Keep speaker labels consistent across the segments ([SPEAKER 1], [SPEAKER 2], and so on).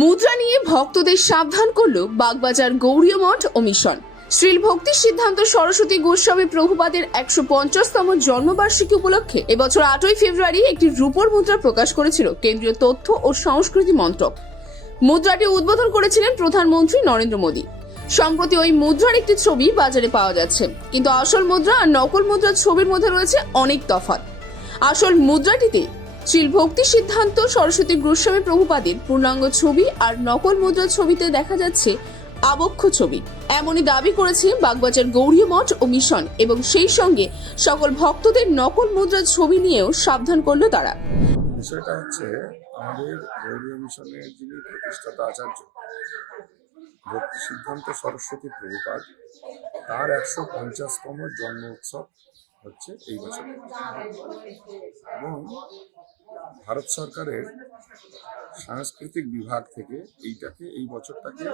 [SPEAKER 1] মুদ্রা নিয়ে ভক্তদের সাবধান করল বাগবাজার গৌরীয় মঠ ও মিশন। শ্রীল ভক্তির সিদ্ধান্ত সরস্বতী গোস্বামী প্রভুপাদের একশো পঞ্চাশতম জন্মবার্ষিকী উপলক্ষে এবছর আটই ফেব্রুয়ারি একটি রূপর মুদ্রা প্রকাশ করেছিল কেন্দ্রীয় তথ্য ও সংস্কৃতি মন্ত্রক। মুদ্রাটি উদ্বোধন করেছিলেন প্রধানমন্ত্রী নরেন্দ্র মোদী। সম্প্রতি ওই মুদ্রার একটি ছবি বাজারে পাওয়া যাচ্ছে। কিন্তু আসল মুদ্রা আর নকল মুদ্রার ছবির মধ্যে রয়েছে অনেক তফাৎ। আসল মুদ্রাটিতে শ্রীল ভক্তি সিদ্ধান্ত সরস্বতী গোস্বামী প্রভুপাদের পূর্ণাঙ্গ ছবি আর নকল মুদ্রার ছবিতে দেখা যাচ্ছে আবক্ষ ছবি। এমনই দাবি করেছে বাগবাজার গৌরী মঠ ও মিশন এবং সেই সঙ্গে সকল ভক্তদের নকল মুদ্রার ছবি নিয়েও সাবধান করল তারা।
[SPEAKER 2] বিষয়টা হচ্ছে আমাদের মিশনের যিনি প্রতিষ্ঠাতা আচার্য, ভক্তি সিদ্ধান্ত সরস্বতী প্রভুপাদ, তার একশো পঞ্চাশতম জন্ম উৎসব হচ্ছে এই বছর। এবং ভারত সরকারের সাংস্কৃতিক বিভাগ থেকে এইটাকে, এই বছরটাকে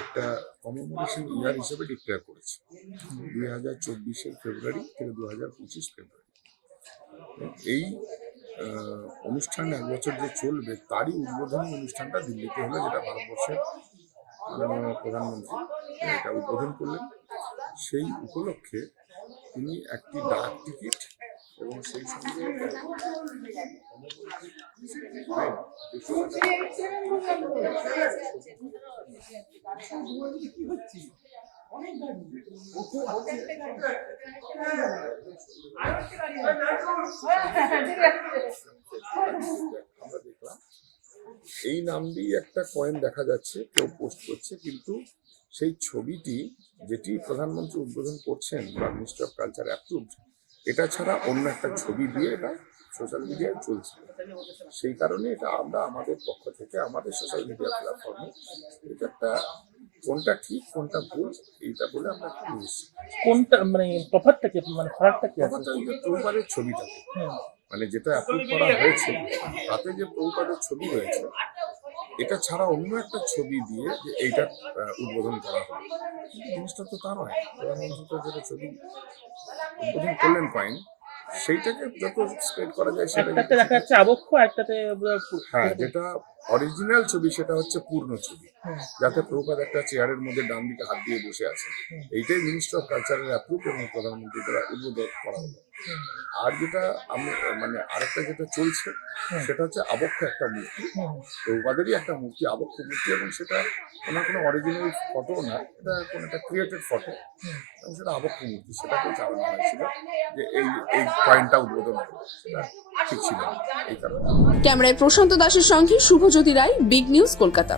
[SPEAKER 2] একটা কমেমোরেশন ইয়ার হিসেবে ডিক্লেয়ার করেছে। দুই হাজার চব্বিশের ফেব্রুয়ারি থেকে দু হাজার পঁচিশ ফেব্রুয়ারি। এই অনুষ্ঠান এক বছর যে চলবে, তারই উদ্বোধনী অনুষ্ঠানটা দিল্লিতে হলো, যেটা ভারতবর্ষের মাননীয় প্রধানমন্ত্রী এটা উদ্বোধন করলেন। সেই উপলক্ষে তিনি একটি ডাক টিকিট এই নাম দিয়ে একটা কয়েন দেখা যাচ্ছে, কেউ পোস্ট করছে, কিন্তু সেই ছবিটি যেটি প্রধানমন্ত্রী উদ্বোধন করছেন বা মিনিস্টার অফ কালচার অ্যাপ্রুভ এটা ছাড়া অন্য একটা ছবি দিয়ে এটা সোশ্যাল মিডিয়ায় চলছে। সেই কারণে এটা আমরা আমাদের পক্ষ থেকে আমাদের সোশ্যাল মিডিয়া প্ল্যাটফর্মে এটা একটা কোনটা ঠিক কোনটা ভুল এইটা বলে আমরা
[SPEAKER 3] কোনটা মানে তফাৎটা কি মানে ফারাকটা কি আছে?
[SPEAKER 2] প্রভুপাদের ছবিটাকে
[SPEAKER 3] হুম।
[SPEAKER 2] মানে যেটা অ্যাপ্রুভ করা হয়েছে তাতে যে প্রভুপাদের ছবি রয়েছে এটা ছাড়া অন্য একটা ছবি দিয়ে যে এইটা উদ্বোধন করা হবে জিনিসটা তো তা নয়। প্রধানমন্ত্রী যেটা ছবি উদ্বোধন করলেন কয়েন সেইটাকে যত স্প্রেড করা যায় সেটা
[SPEAKER 3] একটাতে দেখা যাচ্ছে আবক্ষ একটাতে
[SPEAKER 2] হ্যাঁ যেটা অরিজিনাল ছবি সেটা হচ্ছে পূর্ণ ছবি। যাতে প্রভুপাত একটা চেয়ারের মধ্যে ডান দিকে হাত দিয়ে বসে আছে। এইটাই মিনিস্টার অফ কালচারের অ্যাপ্রুভ এবং প্রধানমন্ত্রী দ্বারা উদ্বোধন করা হলো। আর যেটা আমি মানে আরেকটা যেটা চলছে। সেটা হচ্ছে আবক্ষ একটা মূর্তি।
[SPEAKER 3] হুম।
[SPEAKER 2] প্রভুপাদেরই একটা মূর্তি আবক্ষ মূর্তি এবং সেটা কোনো কোনো অরিজিনাল ফটো না এটা কোনো একটা ক্রিয়েটেড ফটো এবং সেটা আবক্ষ মূর্তি সেটাকে চালানো হয়েছিল যে এই এই পয়েন্টটা উদ্বোধন করবে সেটা ঠিক ছিল না এই কারণে।
[SPEAKER 1] ক্যামেরায় প্রশান্ত দাসের সঙ্গে শুভজ্যোতি রায় বিগ নিউজ কলকাতা।